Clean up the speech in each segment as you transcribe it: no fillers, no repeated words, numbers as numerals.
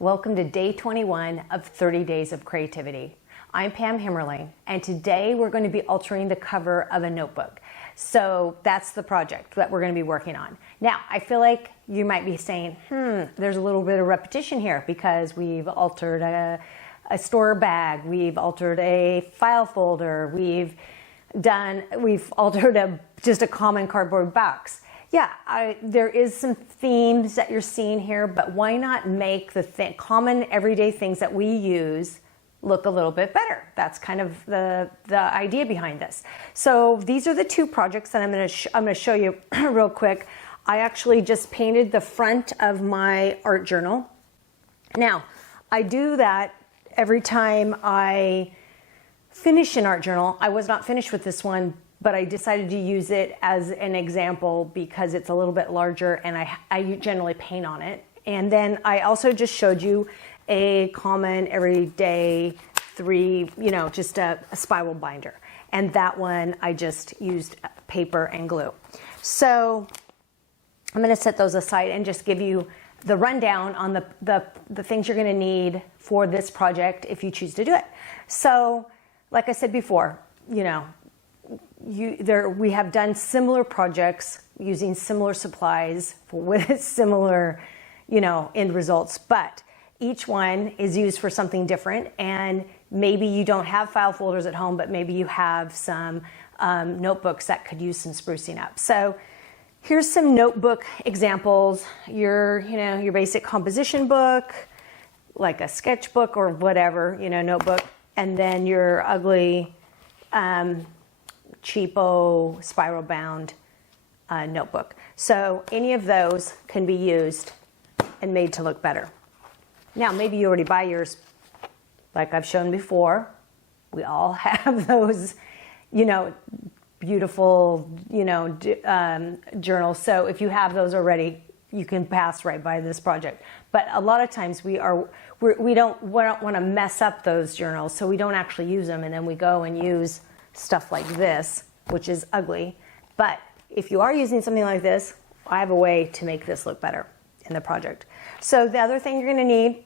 Welcome to day 21 of 30 Days of Creativity. I'm Pam Himmerling, and today we're going to be altering the cover of a notebook. So that's the project that we're going to be working on. Now, I feel like you might be saying, there's a little bit of repetition here because we've altered a store bag, we've altered a file folder, we've altered just a common cardboard box. Yeah, there is some themes that you're seeing here, but why not make the common everyday things that we use look a little bit better? That's kind of the idea behind this. So these are the two projects that I'm going to show you real quick. I actually just painted the front of my art journal. Now, I do that every time I finish an art journal. I was not finished with this one, but I decided to use it as an example because it's a little bit larger and I generally paint on it. And then I also just showed you a common everyday just a spiral binder. And that one I just used paper and glue. So I'm going to set those aside and just give you the rundown on the things you're going to need for this project if you choose to do it. So like I said before, we have done similar projects using similar supplies with similar, end results, but each one is used for something different. And maybe you don't have file folders at home, but maybe you have some notebooks that could use some sprucing up. So here's some notebook examples. Your basic composition book, like a sketchbook or whatever, notebook, and then your ugly, cheapo spiral bound notebook. So any of those can be used and made to look better. Now, maybe you already buy yours, like I've shown before. We all have those, beautiful, journals. So if you have those already, you can pass right by this project. But a lot of times we don't want to mess up those journals, so we don't actually use them, and then we go and use stuff like this, which is ugly. But if you are using something like this, I have a way to make this look better in the project. So the other thing you're going to need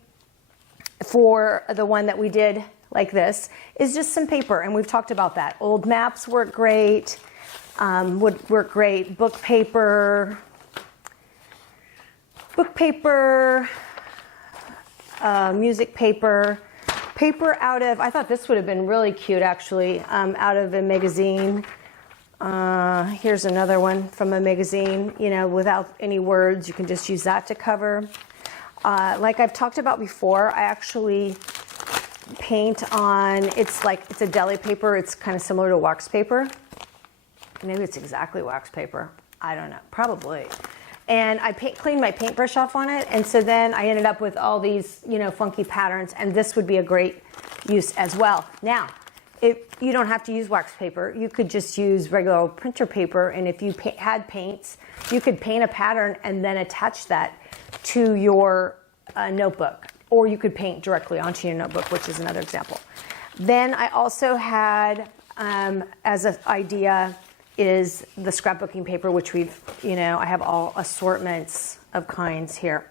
for the one that we did like this is just some paper, and we've talked about that. Old maps work great, would work great. Book paper, music paper, paper out of, I thought this would have been really cute actually, out of a magazine. Here's another one from a magazine, without any words. You can just use that to cover. Like I've talked about before, I actually paint on, it's a deli paper. It's kind of similar to wax paper. Maybe it's exactly wax paper. I don't know, probably. And I cleaned my paintbrush off on it, and so then I ended up with all these, funky patterns, and this would be a great use as well. Now, you don't have to use wax paper. You could just use regular old printer paper, and if you had paints, you could paint a pattern and then attach that to your notebook, or you could paint directly onto your notebook, which is another example. Then I also had, as an idea, is the scrapbooking paper, which I have all assortments of kinds here.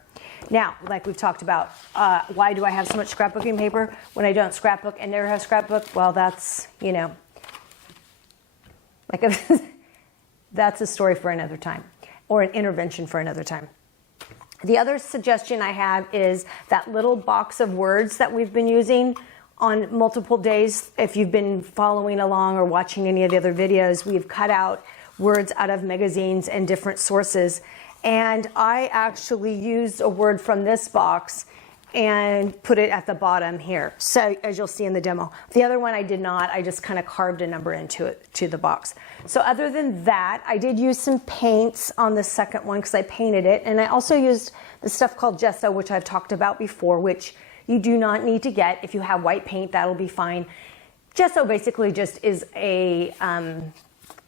Now, like we've talked about, why do I have so much scrapbooking paper when I don't scrapbook and never have scrapbook? Well, that's, that's a story for another time, or an intervention for another time. The other suggestion I have is that little box of words that we've been using on multiple days. If you've been following along or watching any of the other videos, we've cut out words out of magazines and different sources. And I actually used a word from this box and put it at the bottom here. So as you'll see in the demo. The other one I did not. I just kind of carved a number to the box. So other than that, I did use some paints on the second one because I painted it. And I also used the stuff called gesso, which I've talked about before, which you do not need to get. If you have white paint, that'll be fine. Gesso basically just is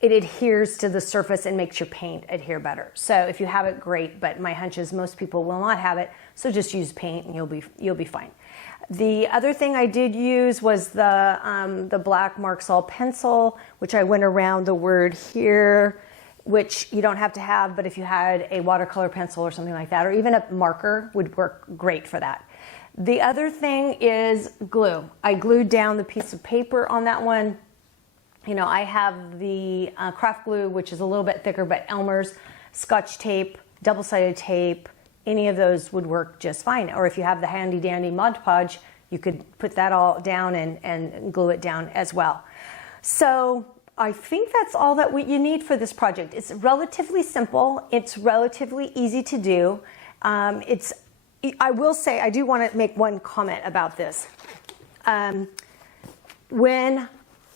it adheres to the surface and makes your paint adhere better. So if you have it, great, but my hunch is most people will not have it, so just use paint and you'll be fine. The other thing I did use was the black Marks All pencil, which I went around the word here, which you don't have to have, but if you had a watercolor pencil or something like that, or even a marker would work great for that. The other thing is glue. I glued down the piece of paper on that one. You know, I have the craft glue, which is a little bit thicker, but Elmer's, Scotch tape, double-sided tape, any of those would work just fine. Or if you have the handy dandy Mod Podge, you could put that all down and glue it down as well. So I think that's all that you need for this project. It's relatively simple. It's relatively easy to do. I will say, I do want to make one comment about this. When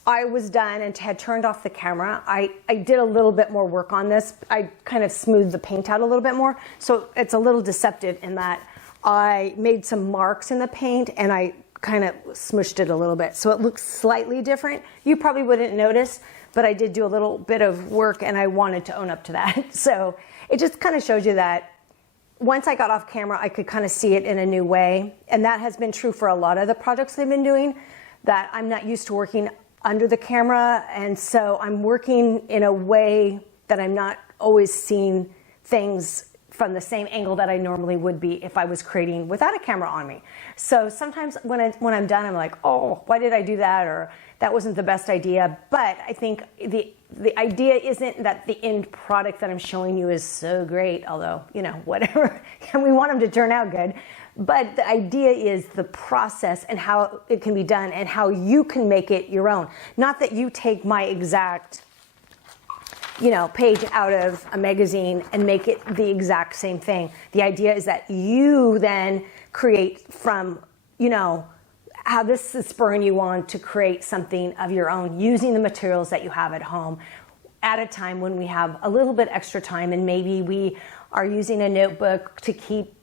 I was done and had turned off the camera, I did a little bit more work on this. I kind of smoothed the paint out a little bit more. So it's a little deceptive in that I made some marks in the paint and I kind of smushed it a little bit. So it looks slightly different. You probably wouldn't notice, but I did do a little bit of work and I wanted to own up to that. So it just kind of shows you that once I got off camera, I could kind of see it in a new way. And that has been true for a lot of the projects I've been doing, that I'm not used to working under the camera. And so I'm working in a way that I'm not always seeing things from the same angle that I normally would be if I was creating without a camera on me. So sometimes when I'm done, I'm like, oh, why did I do that? Or that wasn't the best idea. But I think the idea isn't that the end product that I'm showing you is so great, although, you know, whatever, and we want them to turn out good. But the idea is the process and how it can be done and how you can make it your own. Not that you take my exact, you know, page out of a magazine and make it the exact same thing. The idea is that you then create from, you know, how this is spurring you on to create something of your own using the materials that you have at home at a time when we have a little bit extra time, and maybe we are using a notebook to keep,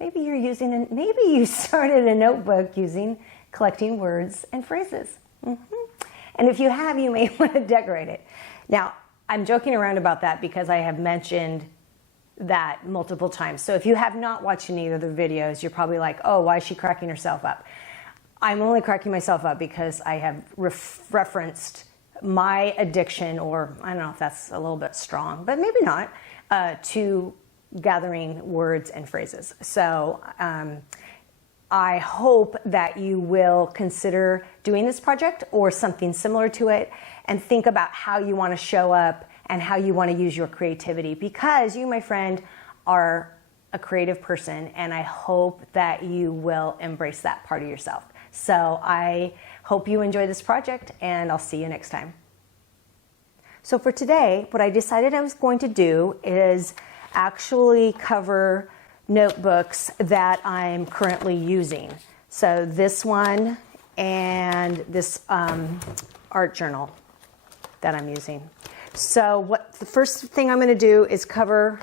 maybe you started a notebook collecting words and phrases. And if you have, you may want to decorate it. Now, I'm joking around about that because I have mentioned that multiple times. So if you have not watched any of the videos, you're probably like, oh, why is she cracking herself up? I'm only cracking myself up because I have referenced my addiction, or I don't know if that's a little bit strong, but maybe not, to gathering words and phrases. So I hope that you will consider doing this project or something similar to it and think about how you want to show up and how you want to use your creativity, because you, my friend, are a creative person, and I hope that you will embrace that part of yourself. So I hope you enjoy this project, and I'll see you next time. So for today, what I decided I was going to do is actually cover notebooks that I'm currently using. So this one and this art journal that I'm using. So what the first thing I'm going to do is cover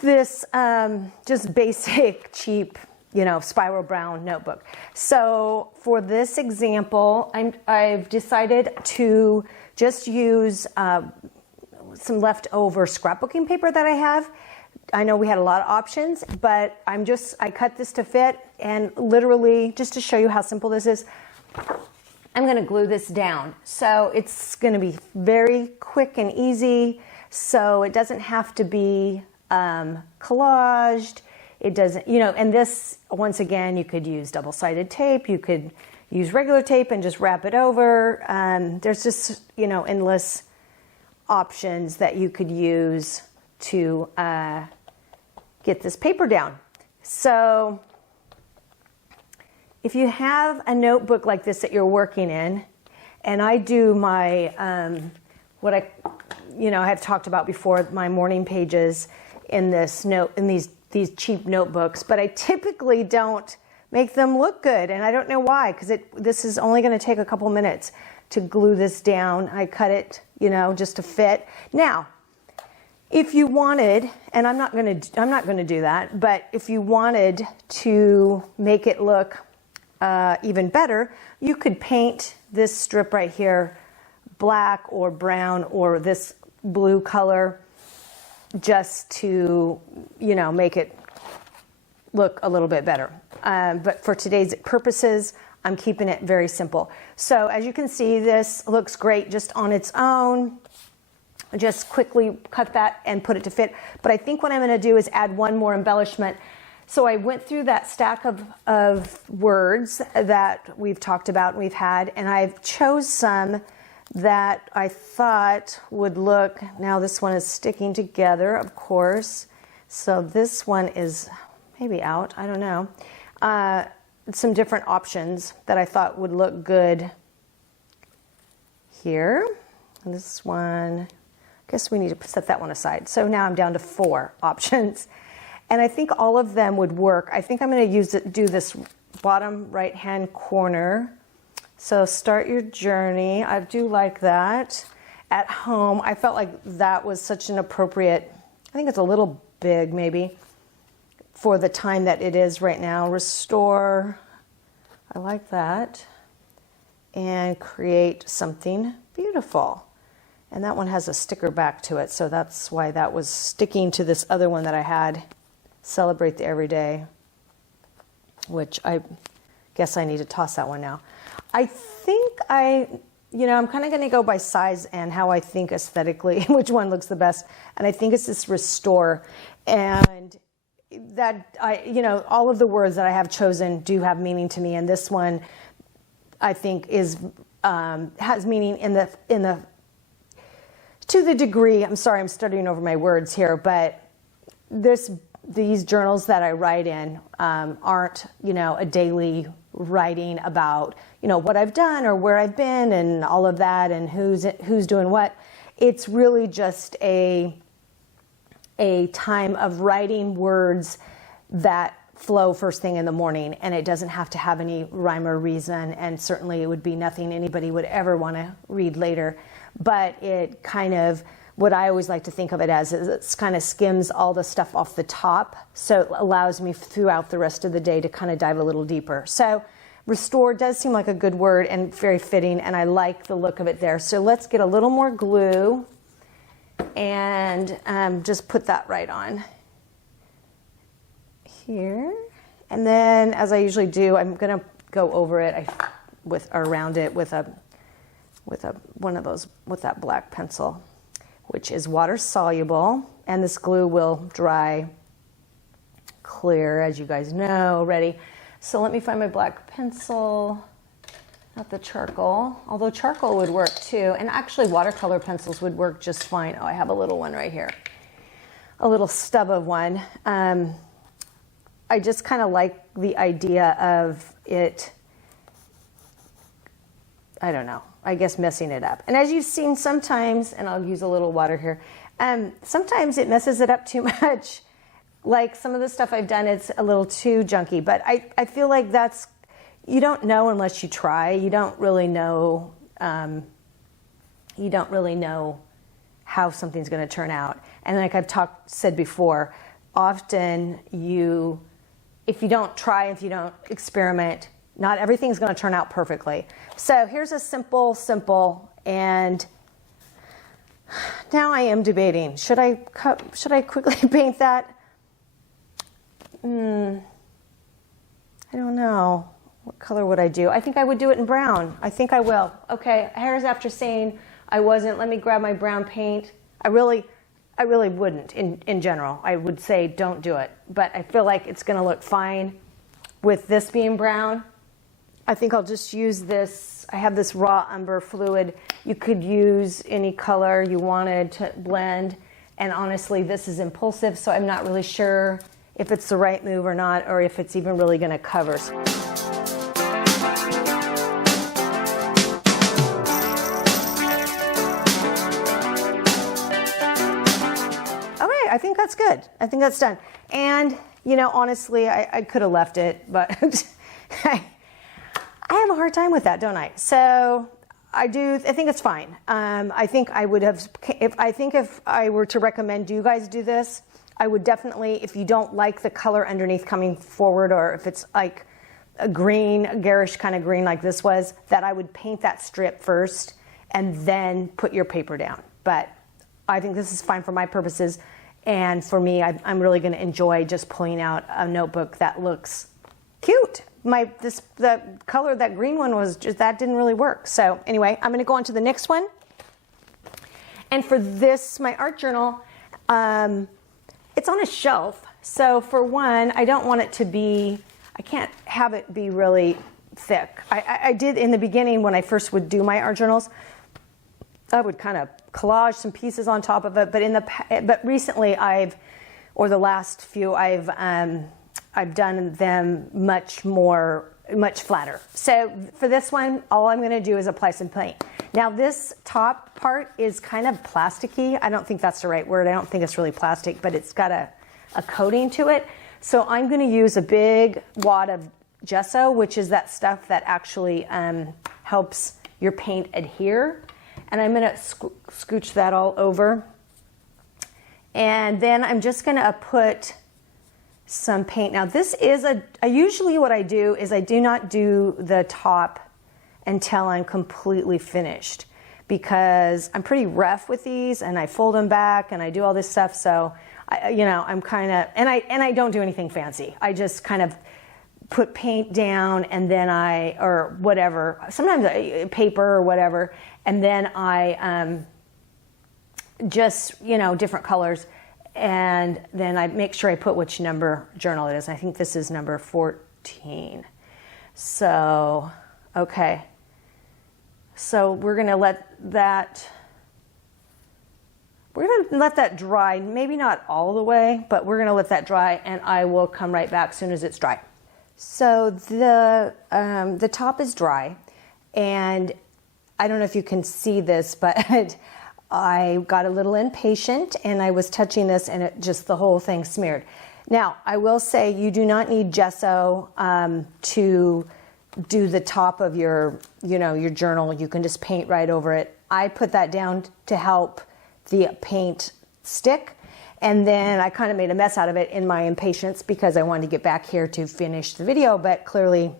this just basic, cheap, you know, spiral brown notebook. So for this example, I've decided to just use some leftover scrapbooking paper that I have. I know we had a lot of options, but I cut this to fit, and literally, just to show you how simple this is, I'm going to glue this down. So it's going to be very quick and easy. So it doesn't have to be collaged. It doesn't, you know, and this, once again, you could use double-sided tape. You could use regular tape and just wrap it over. There's just, you know, endless options that you could use to get this paper down. So if you have a notebook like this that you're working in, and I do my, what I have talked about before, my morning pages in these cheap notebooks, but I typically don't make them look good, and I don't know why, because this is only going to take a couple minutes to glue this down. I cut it, you know, just to fit. Now, if you wanted, and I'm not going to do that, but if you wanted to make it look even better, you could paint this strip right here black or brown or this blue color, just to, you know, make it look a little bit better. But for today's purposes, I'm keeping it very simple. So as you can see, this looks great just on its own. Just quickly cut that and put it to fit. But I think what I'm going to do is add one more embellishment So I went through that stack of words that we've talked about and we've had, and I've chose some that I thought would look, now this one is sticking together, of course. So this one is maybe out, I don't know. Some different options that I thought would look good here. And this one, I guess we need to set that one aside. So now I'm down to 4 options. And I think all of them would work. I think I'm going to do this bottom right-hand corner. So start your journey. I do like that. At home, I felt like that was such an appropriate, I think it's a little big maybe, for the time that it is right now. Restore, I like that. And create something beautiful. And that one has a sticker back to it, so that's why that was sticking to this other one that I had, Celebrate the Everyday, which I guess I need to toss that one now. I think I'm kind of going to go by size and how I think aesthetically, which one looks the best. And I think it's this Restore. And that, all of the words that I have chosen do have meaning to me. And this one, I think, has meaning to the degree, I'm sorry, I'm stuttering over my words here, but these journals that I write in aren't, a daily writing about, what I've done or where I've been and all of that and who's doing what. It's really just a time of writing words that flow first thing in the morning, and it doesn't have to have any rhyme or reason, and certainly it would be nothing anybody would ever want to read later. But it kind of, what I always like to think of it as, is it kind of skims all the stuff off the top, so it allows me throughout the rest of the day to kind of dive a little deeper. So Restore does seem like a good word and very fitting, and I like the look of it there. So let's get a little more glue and just put that right on here. And then, as I usually do, I'm going to go over it around it with one of those, with that black pencil, which is water soluble, and this glue will dry clear, as you guys know already. So let me find my black pencil, not the charcoal, although charcoal would work too, and actually watercolor pencils would work just fine. Oh, I have a little one right here, a little stub of one. I just kind of like the idea of it, I don't know, I guess messing it up. And as you've seen sometimes, and I'll use a little water here, sometimes it messes it up too much. Like some of the stuff I've done, it's a little too junky, but I feel like that's, you don't know unless you try. You don't really know how something's going to turn out. And like I've said before, often if you don't try, if you don't experiment, not everything's going to turn out perfectly. So here's a simple, and now I am debating. Should I quickly paint that? I don't know. What color would I do? I think I would do it in brown. I think I will. Okay, here's after saying I wasn't. Let me grab my brown paint. I really wouldn't in general. I would say don't do it. But I feel like it's going to look fine with this being brown. I think I'll just use this. I have this raw umber fluid. You could use any color you wanted to blend. And honestly, this is impulsive, so I'm not really sure if it's the right move or not, or if it's even really going to cover. Okay, I think that's good. I think that's done. And, honestly, I could have left it, but I have a hard time with that, don't I? So I think it's fine. I think I would have, if I were to recommend you guys do this, I would definitely, if you don't like the color underneath coming forward, or if it's like a green, a garish kind of green like this was, that I would paint that strip first and then put your paper down. But I think this is fine for my purposes. And for me, I'm really going to enjoy just pulling out a notebook that looks cute. The color, that green one was just, that didn't really work. So anyway, I'm going to go on to the next one. And for this, my art journal, it's on a shelf, So for one, I don't want it to be, I can't have it be really thick. I did in the beginning when I first would do my art journals, I would kind of collage some pieces on top of it, but recently or the last few, I've done them much flatter. So for this one, all I'm going to do is apply some paint. Now this top part is kind of plasticky. I don't think that's the right word. I don't think it's really plastic, but it's got a coating to it. So I'm going to use a big wad of gesso, which is that stuff that actually helps your paint adhere. And I'm going to scooch that all over. And then I'm just going to put some paint. Now this is usually what I do is I do not do the top until I'm completely finished, because I'm pretty rough with these and I fold them back and I do all this stuff. So I'm kind of, and I don't do anything fancy. I just kind of put paint down and then or whatever, sometimes paper or whatever, and then I just, different colors. And then I make sure I put which number journal it is. I think this is number 14. So, okay. So we're going to let that dry, maybe not all the way, but we're going to let that dry, and I will come right back as soon as it's dry. So the top is dry, and I don't know if you can see this, but I got a little impatient and I was touching this and the whole thing smeared. Now, I will say you do not need gesso to do the top of your journal. You can just paint right over it. I put that down to help the paint stick, and then I kind of made a mess out of it in my impatience because I wanted to get back here to finish the video, but clearly,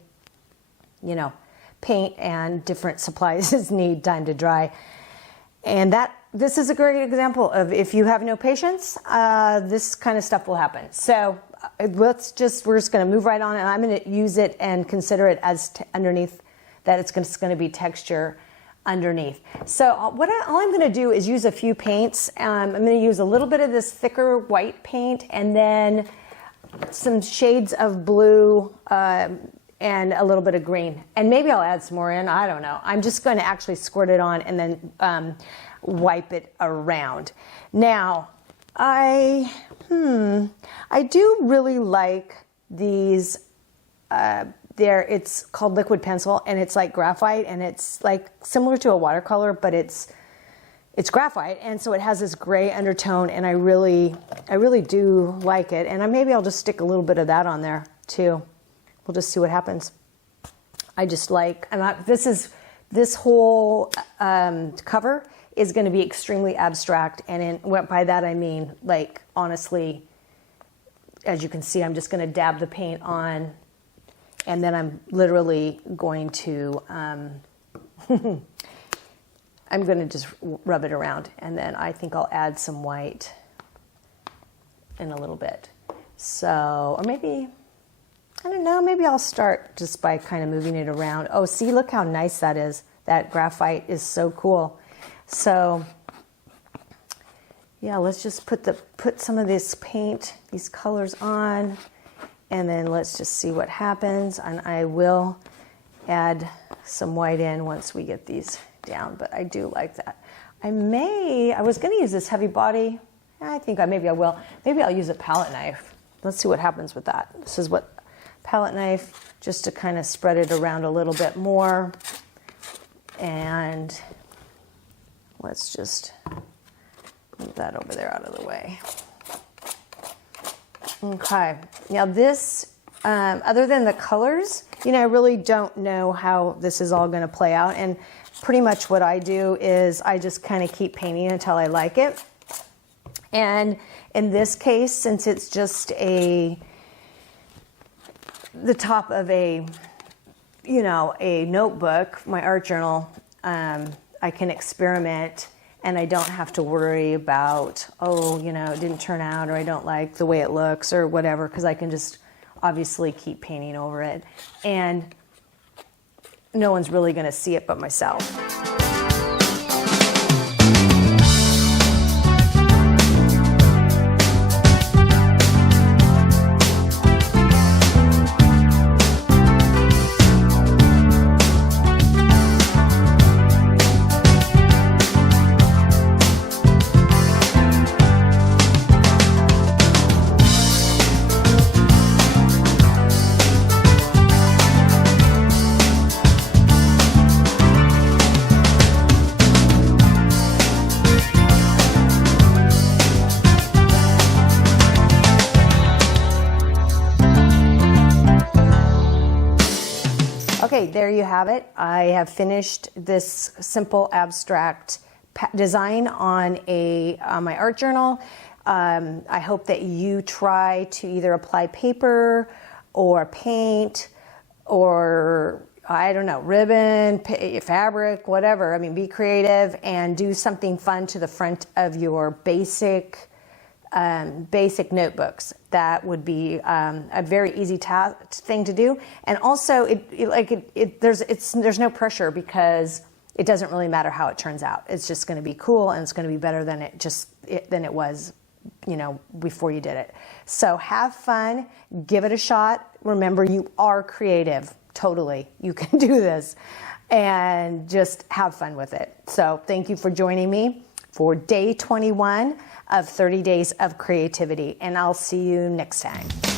paint and different supplies need time to dry. And this is a great example of if you have no patience, this kind of stuff will happen. So we're just going to move right on, and I'm going to use it and consider it as underneath, that it's just going to be texture underneath. So all I'm going to do is use a few paints. I'm going to use a little bit of this thicker white paint and then some shades of blue and a little bit of green. And maybe I'll add some more in. I don't know. I'm just going to actually squirt it on and then wipe it around. Now, I do really like these. It's called liquid pencil, and it's like graphite, and it's like similar to a watercolor, but it's graphite, and so it has this gray undertone, and I really do like it. And maybe I'll just stick a little bit of that on there too. We'll just see what happens. I just like, this whole cover is going to be extremely abstract, and by that I mean, like, honestly, as you can see, I'm just going to dab the paint on, and then I'm literally going to, I'm going to just rub it around, and then I think I'll add some white in a little bit. So, or maybe, I don't know, maybe I'll start just by kind of moving it around. Oh, see, look how nice that is. That graphite is so cool. So, yeah, let's just put some of this paint, these colors on, and then let's just see what happens. And I will add some white in once we get these down, but I do like that. I was going to use this heavy body. I think maybe I will. Maybe I'll use a palette knife. Let's see what happens with that. This is what palette knife, just to kind of spread it around a little bit more. And let's just move that over there out of the way. Okay, now this, other than the colors, I really don't know how this is all going to play out. And pretty much what I do is I just kind of keep painting until I like it. And in this case, since it's just the top of a notebook, my art journal, I can experiment, and I don't have to worry about, it didn't turn out, or I don't like the way it looks, or whatever, because I can just obviously keep painting over it. And no one's really going to see it but myself. Okay, there you have it. I have finished this simple abstract design on my art journal. I hope that you try to either apply paper or paint or, I don't know, ribbon, fabric, whatever. I mean, be creative and do something fun to the front of your basic notebooks. That would be a very easy thing to do. And also, there's no pressure because it doesn't really matter how it turns out. It's just going to be cool and it's going to be better than it was, before you did it. So have fun, give it a shot. Remember, you are creative. Totally, you can do this, and just have fun with it. So thank you for joining me for day 21 of 30 Days of Creativity, and I'll see you next time.